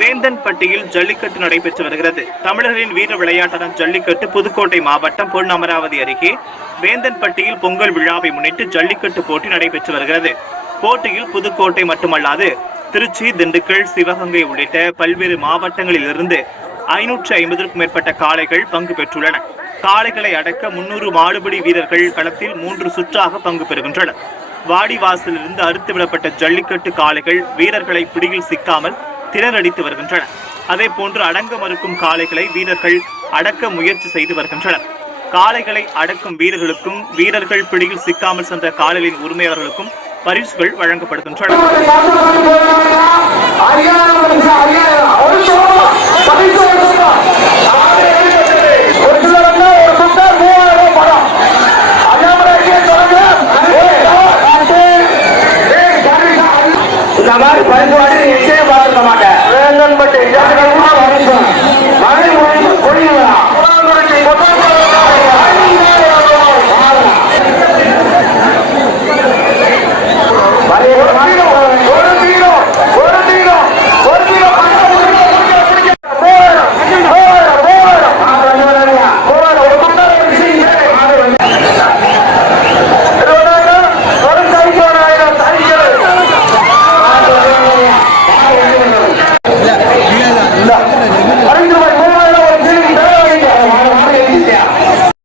வேந்தன்பட்டியில் ஜல்லிக்கட்டு நடைபெற்று வருகிறது. தமிழர்களின் வீர விளையாட்டான ஜல்லிக்கட்டு புதுக்கோட்டை மாவட்டம் பொன் அமராவதி அருகே வேந்தன்பட்டியில் பொங்கல் விழாவை முன்னிட்டு ஜல்லிக்கட்டு போட்டி நடைபெற்று வருகிறது. போட்டியில் புதுக்கோட்டை மட்டுமல்லாது திருச்சி, திண்டுக்கல், சிவகங்கை உள்ளிட்ட பல்வேறு மாவட்டங்களில் இருந்து 550க்கும் மேற்பட்ட காளைகள் பங்கு பெற்றுள்ளன. காளைகளை அடக்க 300 மாடுபிடி வீரர்கள் களத்தில் 3 சுற்றாக பங்கு பெறுகின்றனர். வாடிவாசலிலிருந்து அறுத்துவிடப்பட்ட ஜல்லிக்கட்டு காளைகள் வீரர்களை பிடியில் சிக்காமல் திணறடித்து வருகின்றன. அதே போன்று அடங்க மறுக்கும் காளைகளை வீரர்கள் அடக்க முயற்சி செய்து வருகின்றனர். காளைகளை அடக்கும் வீரர்களுக்கும் வீரர்கள் பிடியில் சிக்காமல் சென்ற காளைகளின் உரிமையாளர்களுக்கும் பரிசுகள் வழங்கப்படுகின்றன.